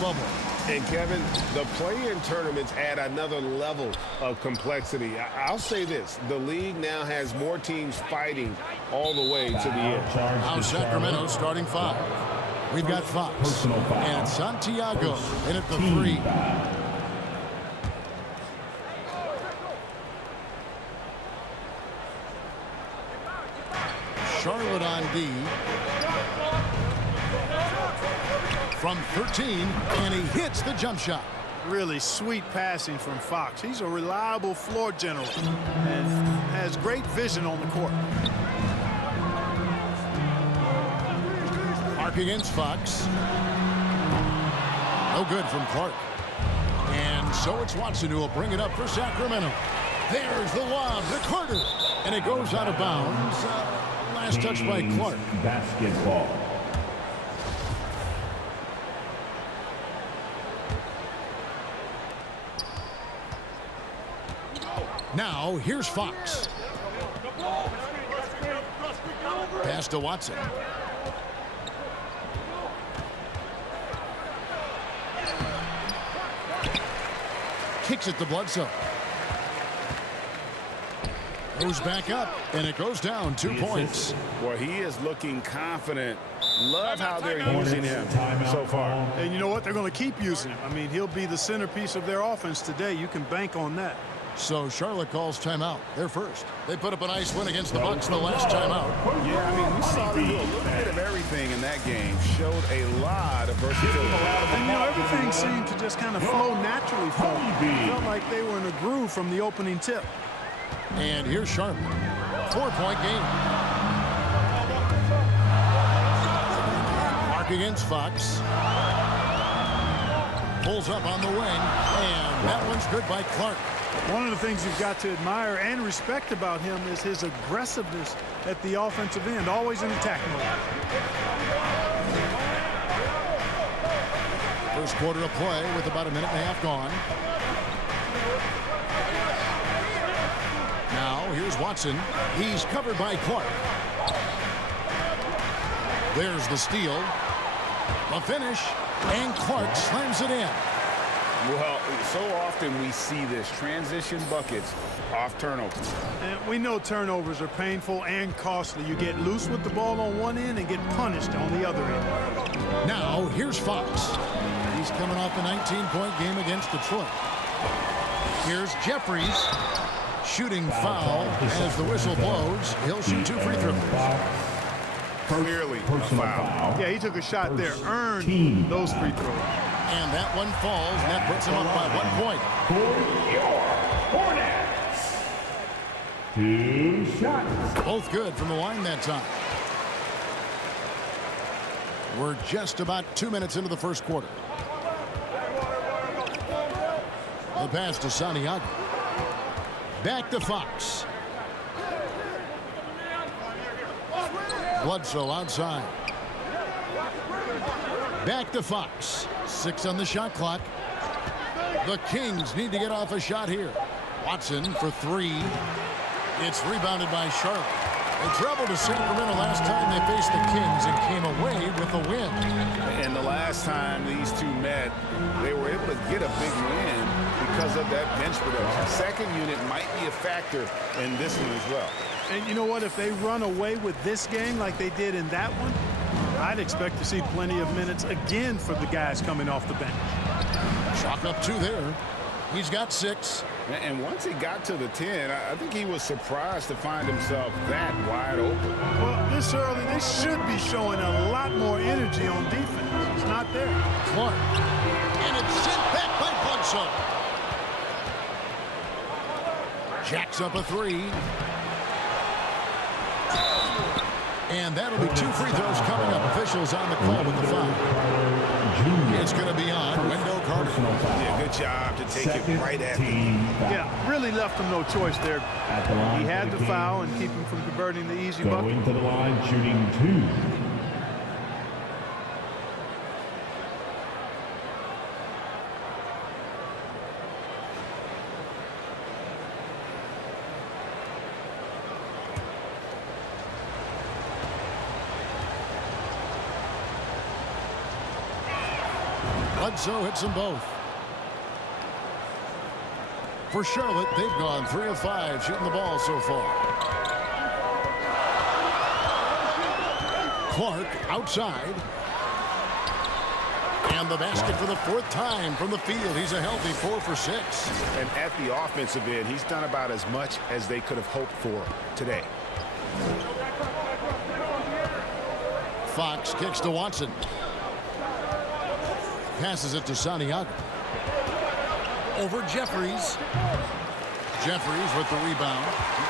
bubble. And, Kevin, the play-in tournaments add another level of complexity. I'll say this. The league now has more teams fighting all the way to the end. Now Sacramento starting 5. We've got Fox and Santiago in at the 3. Charlotte on D. From 13, and he hits the jump shot. Really sweet passing from Fox. He's a reliable floor general and has great vision on the court. Mark against Fox. No good from Clark. And so it's Watson who will bring it up for Sacramento. There's the lob to Carter. And it goes out of bounds. Last touch by Clark. Basketball. Now, here's Fox. Pass to Watson. Kicks it to Bledsoe. Goes back up, and it goes down 2 points. Well, he is looking confident. Love how they're using him so far. And you know what? They're going to keep using him. I mean, he'll be the centerpiece of their offense today. You can bank on that. So Charlotte calls timeout. They're first. They put up a nice win against the Bucks the last timeout. Yeah, I mean, we saw them do a little bit of everything in that game. Showed a lot of versatility. And, you know, everything seemed to just kind of flow naturally for them. Felt like they were in a groove from the opening tip. And here's Charlotte. 4-point game. Mark against Fox. Pulls up on the wing. And that one's good by Clark. One of the things you've got to admire and respect about him is his aggressiveness at the offensive end, always in attack mode. First quarter of play with about a minute and a half gone. Now, here's Watson. He's covered by Clark. There's the steal. The finish. And Clark slams it in. Well, so often we see this transition buckets off turnovers. And we know turnovers are painful and costly. You get loose with the ball on one end and get punished on the other end. Now, here's Fox. He's coming off a 19-point game against Detroit. Here's Jeffries. Shooting foul as the whistle blows. He'll shoot 2 free throws. Clearly a foul. Yeah, he took a shot there, earned those free throws. And that one falls, and that puts him up by 1 point. For your Hornets. 2 shots. Both good from the line that time. We're just about 2 minutes into the first quarter. The pass to Santiago. Back to Fox. Bledsoe outside. Back to Fox. 6 on the shot clock. The Kings need to get off a shot here. Watson for 3. It's rebounded by Charlotte. They traveled to Sacramento last time they faced the Kings and came away with a win. And the last time these two met, they were able to get a big win because of that bench production. Second unit might be a factor in this one as well. And you know what? If they run away with this game like they did in that one, I'd expect to see plenty of minutes again for the guys coming off the bench. Chalk up 2 there. He's got 6. And once he got to the 10, I think he was surprised to find himself that wide open. Well, this early, they should be showing a lot more energy on defense. It's not there. Clark. And it's sent back by Bledsoe. Jacks up a 3. And that'll be 2 free throws coming up. Officials on the call with the foul. It's going to be on Wendell Carter. Yeah, good job to take it right at him. Yeah, really left him no choice there. He had to foul and keep him from converting the easy bucket. Going to the line, shooting 2. Bledsoe hits them both. For Charlotte, they've gone 3 of 5 shooting the ball so far. Clark outside. And the basket for the 4th time from the field. He's a healthy 4 for 6. And at the offensive end, he's done about as much as they could have hoped for today. Fox kicks to Watson. Passes it to Santiago. Over Jeffries. Jeffries with the rebound.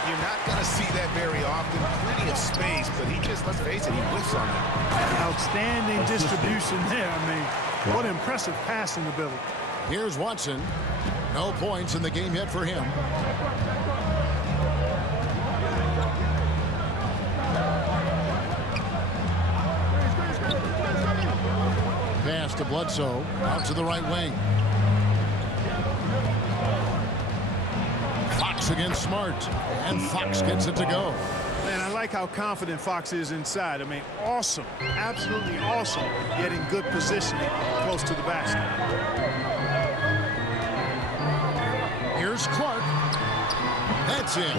You're not going to see that very often. Plenty of space, but he just, let's face it, he whiffs on that. Outstanding distribution there. I mean, what impressive passing ability. Here's Watson. No points in the game yet for him. Pass to Bledsoe. Out to the right wing. Fox against Smart. And Fox gets it to go. Man, I like how confident Fox is inside. I mean, awesome. Absolutely awesome. Getting good positioning close to the basket. Here's Clark. That's in.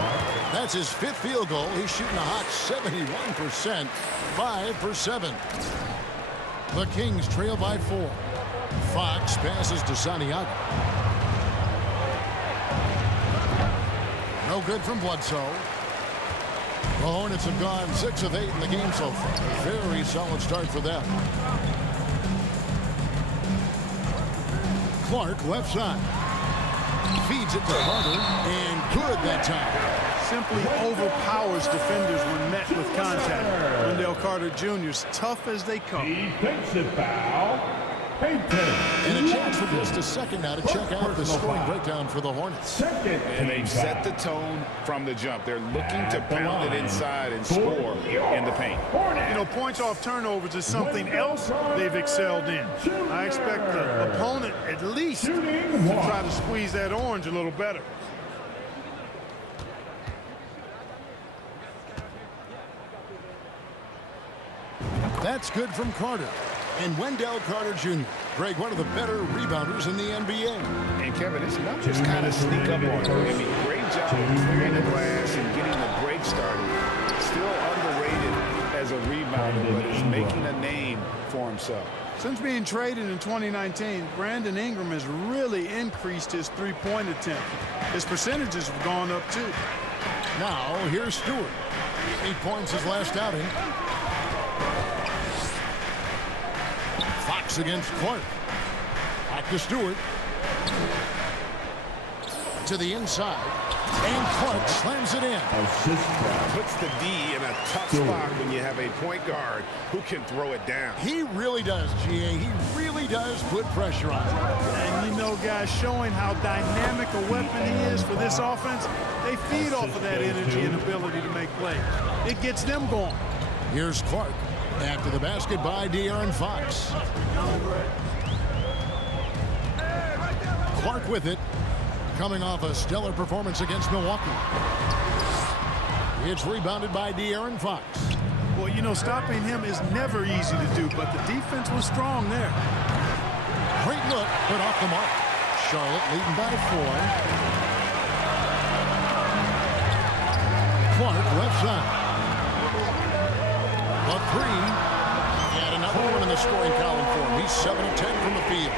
That's his 5th field goal. He's shooting a hot 71%. 5 for 7. The Kings trail by 4. Fox passes to Santiago. No good from Bledsoe. The Hornets have gone 6 of 8 in the game so far. Very solid start for them. Clark left side. Feeds it to Carter. And good that time. Simply overpowers defenders when met with contact. Wendell Carter Jr. is tough as they come. Defensive foul. Payton. And a chance for just a second now to check out the scoring breakdown for the Hornets. Second. And they've set the tone from the jump. They're looking to pound it inside and score in the paint. You know, points off turnovers is something else they've excelled in. I expect the opponent at least to try to squeeze that orange a little better. That's good from Carter. And Wendell Carter Jr., Greg, one of the better rebounders in the NBA. And Kevin, it's not just kind of sneak up on him. I mean, great job of clearing the glass and getting the break started. Still underrated as a rebounder, but is making a name for himself. Since being traded in 2019, Brandon Ingram has really increased his three-point attempt. His percentages have gone up too. Now, here's Stewart. 8 points his last outing. Fox against Clark. Back to Stewart. To the inside. And Clark slams it in. Puts the D in a tough spot when you have a point guard who can throw it down. He really does, GA. He really does put pressure on him. And you know, guys, showing how dynamic a weapon he is for this offense, they feed off of that energy and ability to make plays. It gets them going. Here's Clark. After the basket by yeaR Fox. Clark with it. Coming off a stellar performance against Milwaukee. It's rebounded by yeaR Fox. Well, you know, stopping him is never easy to do, but the defense was strong there. Great look, but off the mark. Charlotte leading by 4. Clark left side. A 3. And another one in the scoring column for him. He's 7 of 10 from the field.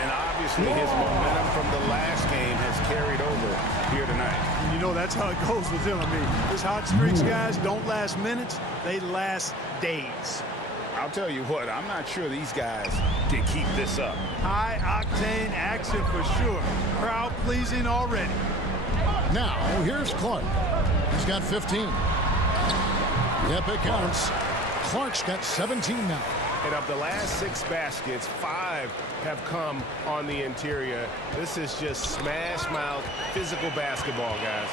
And obviously his momentum from the last game has carried over here tonight. And you know, that's how it goes with him. I mean, his hot streaks, guys, don't last minutes. They last days. I'll tell you what, I'm not sure these guys can keep this up. High-octane action for sure. Crowd-pleasing already. Now, here's Clark. He's got 15. Yep, it counts. Clark's got 17 now. And of the last 6 baskets, 5 have come on the interior. This is just smash-mouth, physical basketball, guys.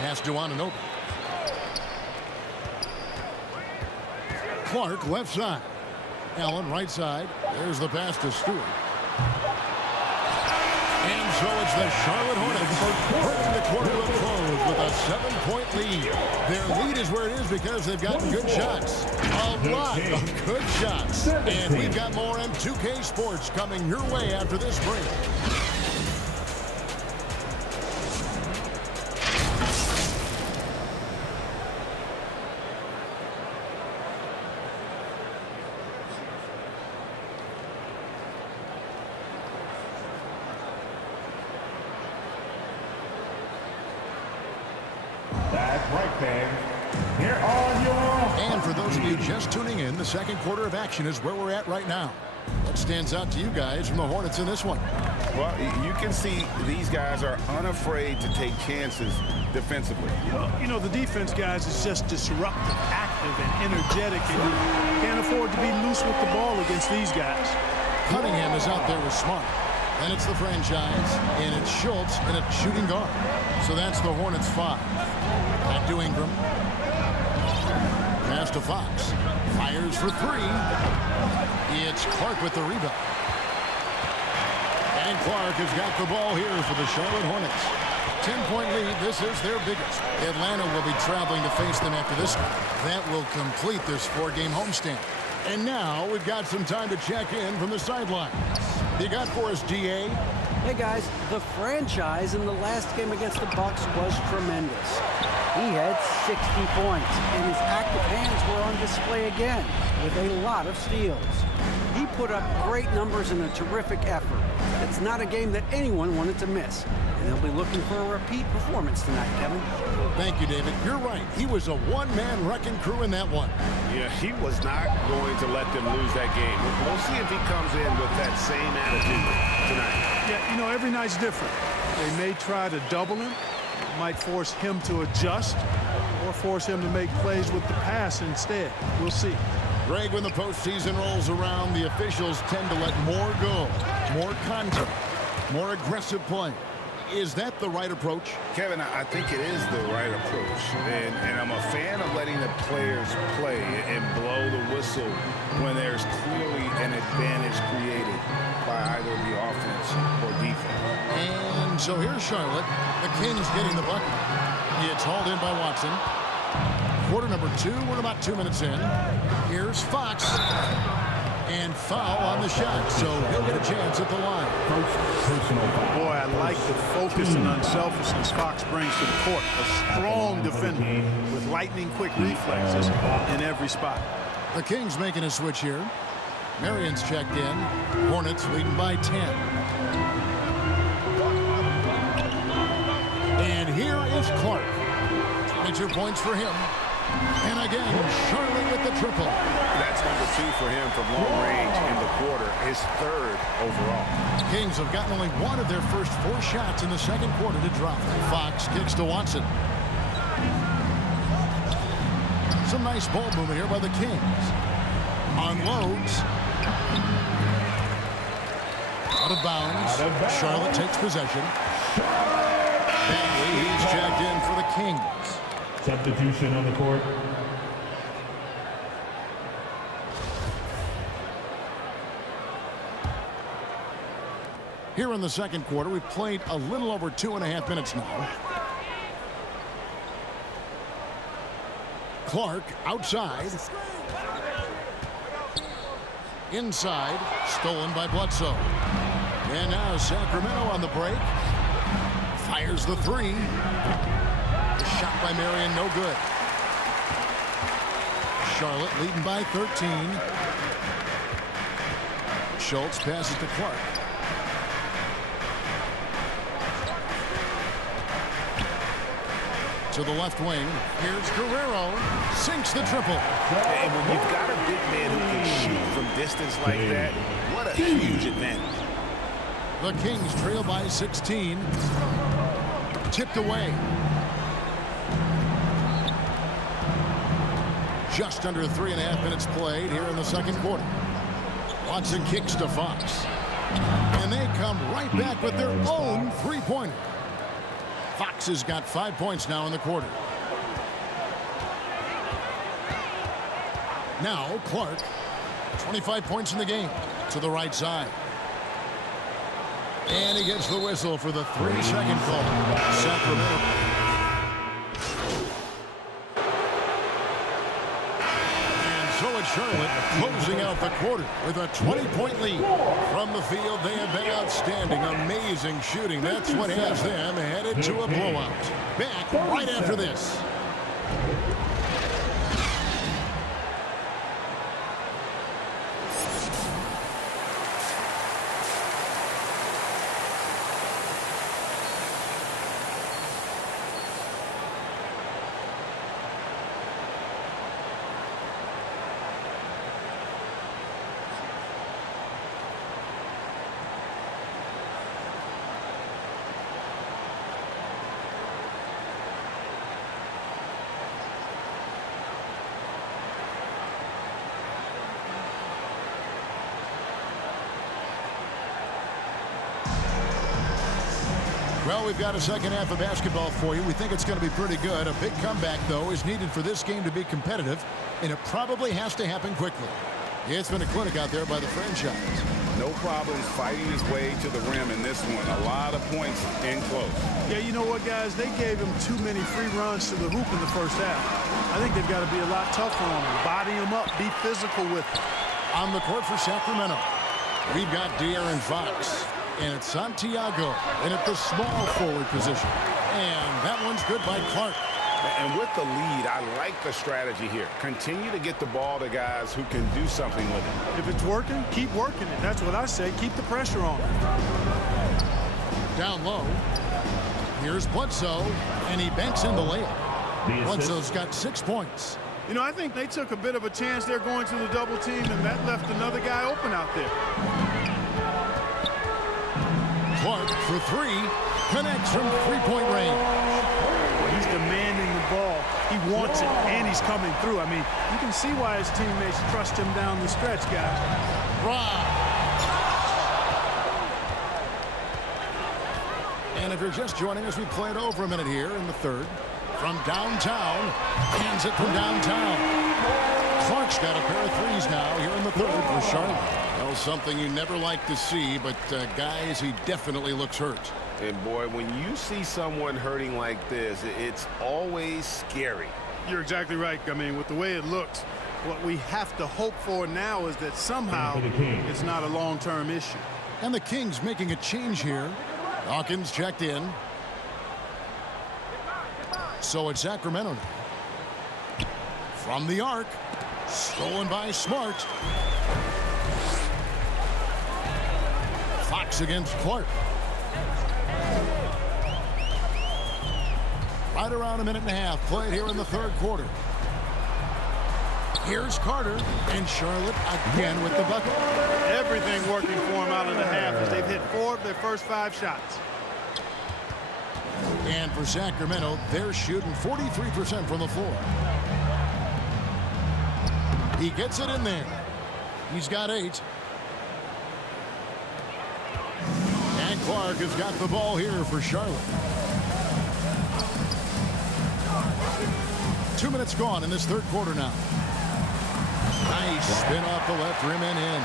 Pass to Anunoby. Clark left side. Allen right side. There's the pass to Stewart. And So it's the Charlotte Hornets bringing the quarter to a close with a 7-point lead. Their lead is where it is because they've gotten good shots. A lot of good shots. And we've got more M2K Sports coming your way after this break. That's right, fans. Here are your... And for those of you just tuning in, the second quarter of action is where we're at right now. What stands out to you guys from the Hornets in this one? Well, you can see these guys are unafraid to take chances defensively. You know, the defense, guys, is just disruptive, active, and energetic, and you can't afford to be loose with the ball against these guys. Cunningham is out there with Smart. And it's the franchise, and it's Schultz, and it's shooting guard. So that's the Hornets 5. Back to Ingram. Pass to Fox. Fires for 3. It's Clark with the rebound. And Clark has got the ball here for the Charlotte Hornets. 10-point lead. This is their biggest. Atlanta will be traveling to face them after this one. That will complete this 4-game homestand. And now we've got some time to check in from the sidelines. You got for us, GA? Hey guys, the franchise in the last game against the Bucks was tremendous. He had 60 points, and his active hands were on display again with a lot of steals. He put up great numbers in a terrific effort. It's not a game that anyone wanted to miss, and they'll be looking for a repeat performance tonight, Kevin. Thank you, David. You're right. He was a one-man wrecking crew in that one. Yeah, he was not going to let them lose that game. We'll see if he comes in with that same attitude tonight. Yeah, you know, every night's different. They may try to double him. It might force him to adjust or force him to make plays with the pass instead. We'll see. Greg, when the postseason rolls around, the officials tend to let more go, more contact, more aggressive play. Is that the right approach? Kevin, I think it is the right approach. And I'm a fan of letting the players play and blow the whistle when there's clearly an advantage created by either the offense or defense. And so here's Charlotte. The Kings getting the bucket. It's hauled in by Watson. Quarter number 2. We're about 2 minutes in. Here's Fox. And foul on the shot, so he'll get a chance at the line. Boy, I like the focus and unselfishness Fox brings to the court. A strong defender with lightning-quick reflexes in every spot. The Kings making a switch here. Marion's checked in. Hornets leading by 10. And here is Clark. 22 points for him. And again, Charlotte with the triple. That's number 2 for him from long range in the quarter, his 3rd overall. Kings have gotten only one of their first 4 shots in the second quarter to drop. Fox kicks to Watson. Some nice ball movement here by the Kings. Unloads. Out of bounds. Charlotte takes possession. Bagley, he's checked in for the Kings. Substitution on the court. Here in the second quarter, we've played a little over 2.5 minutes now. Clark outside. Inside, stolen by Bledsoe. And now Sacramento on the break. Fires the 3. The shot by Marion, no good. Charlotte leading by 13. Schultz passes to Clark. To the left wing. Here's Guerrero. Sinks the triple. And when you've got a big man who can shoot from distance like that, what a huge advantage. The Kings trail by 16. Tipped away. Just under 3.5 minutes played here in the second quarter. Watson kicks to Fox. And they come right back with their own three-pointer. Fox has got 5 points now in the quarter. Now Clark, 25 points in the game, to the right side. And he gets the whistle for the 3-second call. Sacramento. And so it's Charlotte closing out the quarter with a 20-point lead. From the field, they have been outstanding. Amazing shooting. That's what has them headed to a blowout. Back right after this. Well, we've got a second half of basketball for you. We think it's going to be pretty good. A big comeback, though, is needed for this game to be competitive, and it probably has to happen quickly. It's been a clinic out there by the franchise. No problems fighting his way to the rim in this one. A lot of points in close. Yeah, you know what, guys? They gave him too many free runs to the hoop in the first half. I think they've got to be a lot tougher on him. Body him up, be physical with him. On the court for Sacramento, we've got De'Aaron Fox. And it's Santiago in at the small forward position. And that one's good by Clark. And with the lead, I like the strategy here. Continue to get the ball to guys who can do something with it. If it's working, keep working it. That's what I say. Keep the pressure on him. Down low. Here's Bledsoe, and he banks in the layup. Bledsoe's got 6 points. You know, I think they took a bit of a chance there going to the double team, and that left another guy open out there. Clark for three, connects from three-point range. He's demanding the ball. He wants it, and he's coming through. I mean, you can see why his teammates trust him down the stretch, guys. Rob. And if you're just joining us, we played over a minute here in the third. From downtown, hands it from downtown. Clark's got a pair of threes now here in the third for Charlotte. Well, something you never like to see, but guys, he definitely looks hurt. And boy, when you see someone hurting like this, it's always scary. You're exactly right. I mean, with the way it looks, what we have to hope for now is that somehow it's not a long-term issue. And the Kings making a change here. Hawkins checked in. So it's Sacramento now. From the arc. Stolen by Smart. Fox against Clark. Right around a minute and a half played here in the third quarter. Here's Carter, and Charlotte again with the bucket. Everything working for him out of the half as they've hit 4 of their first 5 shots. And for Sacramento, they're shooting 43% from the floor. He gets it in there. He's got 8. And Clark has got the ball here for Charlotte. 2 minutes gone in this third quarter now. Nice spin off the left rim and in.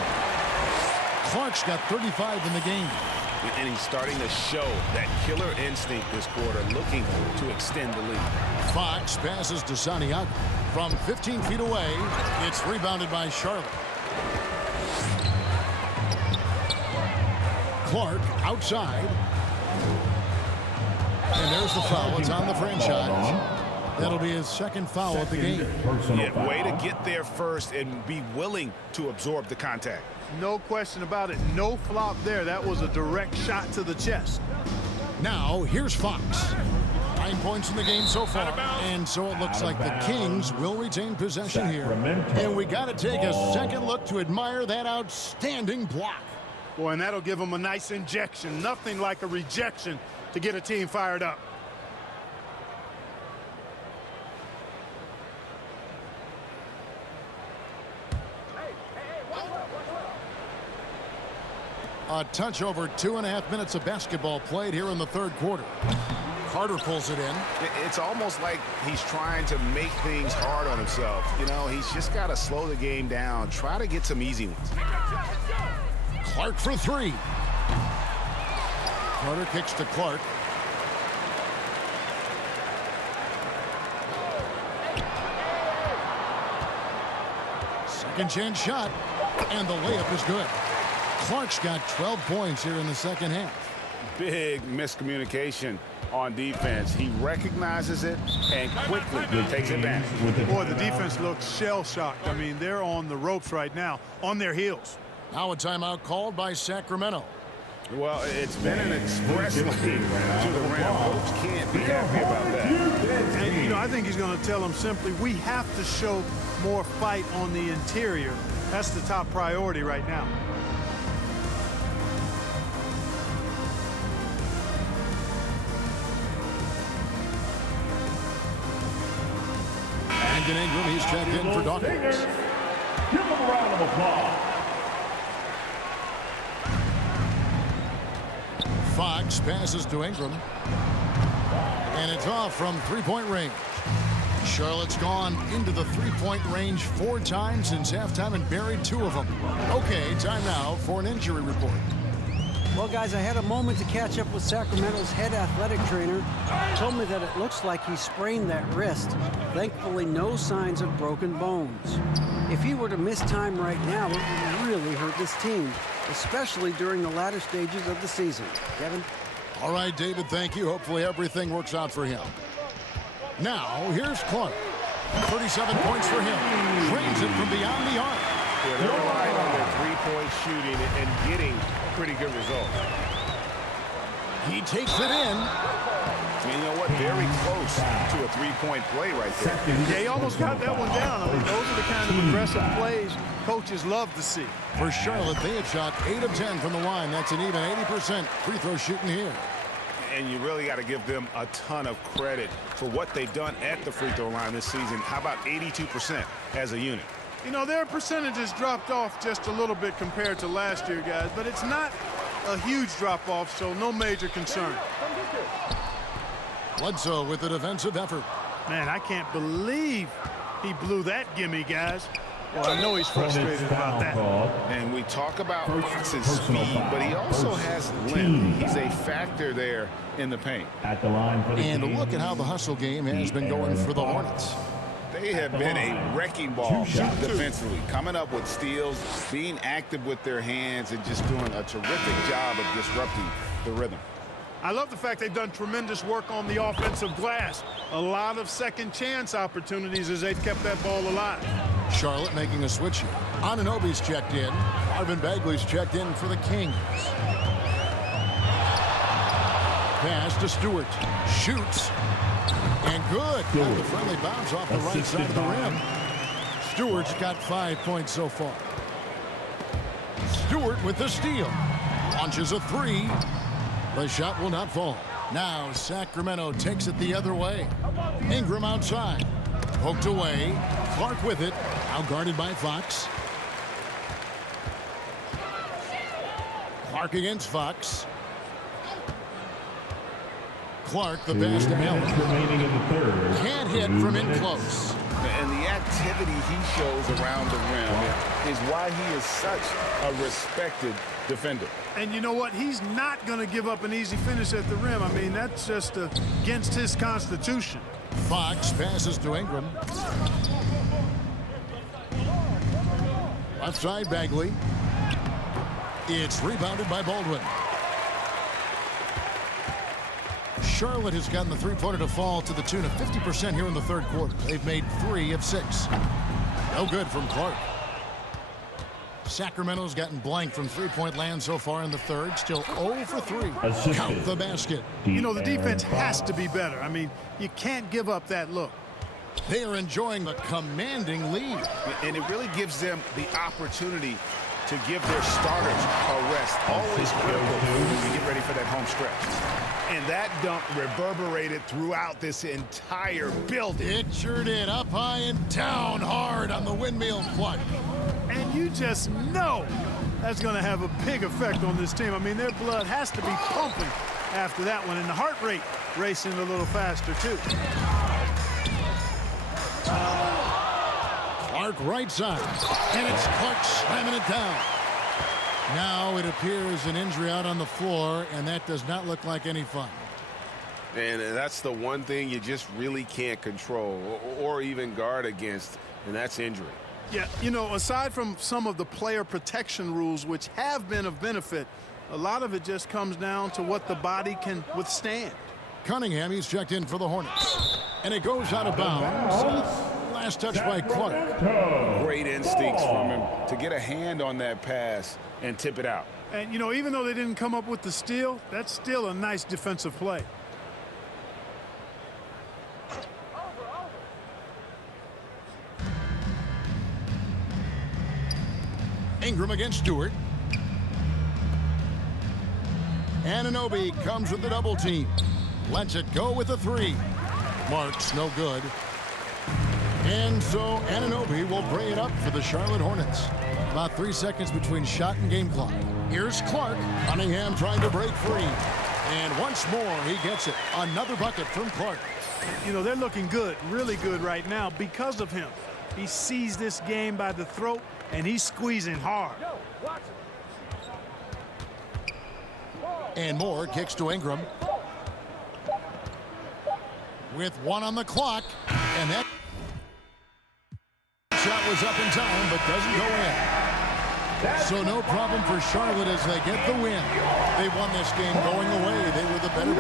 Clark's got 35 in the game. And he's starting to show that killer instinct this quarter, looking to extend the lead. Fox passes to Santiago. From 15 feet away, it's rebounded by Charlotte. Clark outside. And there's the foul. It's on the franchise. That'll be his second foul of the game. Yeah, way to get there first and be willing to absorb the contact. No question about it. No flop there. That was a direct shot to the chest. Now, here's Fox. 9 points in the game so far. And so it looks like the Kings will retain possession here. And we got to take a second look to admire that outstanding block. Boy, and that'll give them a nice injection. Nothing like a rejection to get a team fired up. A touch over 2.5 minutes of basketball played here in the third quarter. Carter pulls it in. It's almost like he's trying to make things hard on himself. You know, he's just got to slow the game down. Try to get some easy ones. Clark for three. Carter kicks to Clark. Second chance shot, and the layup is good. Clark's got 12 points here in the second half. Big miscommunication on defense. He recognizes it and quickly takes advantage. Boy, the defense looks shell-shocked. I mean, they're on the ropes right now, on their heels. Now a timeout called by Sacramento. Well, it's been an express lane to the rim. Coach can't be happy about that. And, you know, I think he's going to tell them simply, we have to show more fight on the interior. That's the top priority right now. Brandon Ingram, he's checked in for Dawkins. Give him a round of applause. Fox passes to Ingram. And it's off from three-point range. Charlotte's gone into the three-point range 4 times since halftime and buried 2 of them. Okay, time now for an injury report. Well, guys, I had a moment to catch up with Sacramento's head athletic trainer. He told me that it looks like he sprained that wrist. Thankfully, no signs of broken bones. If he were to miss time right now, it would really hurt this team, especially during the latter stages of the season. Kevin? All right, David, thank you. Hopefully everything works out for him. Now, here's Clark. 37 points for him. Drains it from beyond the arc. Yeah, they're relying on their three-point shooting and getting pretty good results. He takes it in. And you know what? Very close to a three-point play right there. Yeah, he almost got that one down. I mean, those are the kind of aggressive plays coaches love to see. For Charlotte, they have shot 8 of 10 from the line. That's an even 80% free throw shooting here. And you really got to give them a ton of credit for what they've done at the free throw line this season. How about 82% as a unit? You know, their percentages dropped off just a little bit compared to last year, guys, but it's not a huge drop-off, so no major concern. Bledsoe with the defensive effort. Man, I can't believe he blew that gimme, guys. Well, I know he's frustrated about that. And we talk about Fox's speed, but he also has length. He's a factor there in the paint. At the line for the And look at how the hustle game has been going for the Hornets. They have been a wrecking ball defensively, coming up with steals, being active with their hands, and just doing a terrific job of disrupting the rhythm. I love the fact they've done tremendous work on the offensive glass. A lot of second chance opportunities as they've kept that ball alive. Charlotte making a switch here. Anunoby's checked in. Marvin Bagley's checked in for the Kings. Pass to Stewart. Shoots. And good. Got the friendly bounce off the right side of the rim. Stewart's got 5 points so far. Stewart with the steal. Launches a 3. The shot will not fall. Now Sacramento takes it the other way. Ingram outside. Poked away. Clark with it. Now guarded by Fox. Clark against Fox. Clark, the pass to Allen. remaining in the third. Can't hit from in close. And the activity he shows around the rim is why he is such a respected defender. And you know what? He's not going to give up an easy finish at the rim. I mean, that's just against his constitution. Fox passes to Ingram. Left side, Bagley. It's rebounded by Baldwin. Charlotte has gotten the three-pointer to fall to the tune of 50% here in the third quarter. They've made 3 of 6. No good from Clark. Sacramento's gotten blank from three-point land so far in the third. Still 0 for 3. Count the basket. You know, the defense has to be better. I mean, you can't give up that look. They are enjoying the commanding lead. And it really gives them the opportunity to give their starters a rest. Always critical when we get ready for that home stretch. And that dunk reverberated throughout this entire building. It sure did. Up high and down hard on the windmill plunge. And you just know that's going to have a big effect on this team. I mean, their blood has to be pumping after that one, and the heart rate racing a little faster, too. Clark right side. And it's Clark slamming it down. Now it appears an injury out on the floor, and that does not look like any fun. And that's the one thing you just really can't control or even guard against, and that's injury. Yeah, you know, aside from some of the player protection rules, which have been of benefit, a lot of it just comes down to what the body can withstand. Cunningham, he's checked in for the Hornets. And it goes out of bounds. Last touch by Clark. Great instincts from him to get a hand on that pass and tip it out. And, you know, even though they didn't come up with the steal, that's still a nice defensive play. Ingram against Stewart. Anunoby comes with the double team. Lets it go with a three. Marks no good. And so Anunoby will bring it up for the Charlotte Hornets. About 3 seconds between shot and game clock. Here's Clark. Cunningham trying to break free. And once more he gets it. Another bucket from Clark. You know, they're looking good, really good right now because of him. He sees this game by the throat, and he's squeezing hard. And Moore kicks to Ingram. With 1 on the clock. And that shot was up in time, but doesn't go in. So no problem for Charlotte as they get the win. They won this game going away. They were the better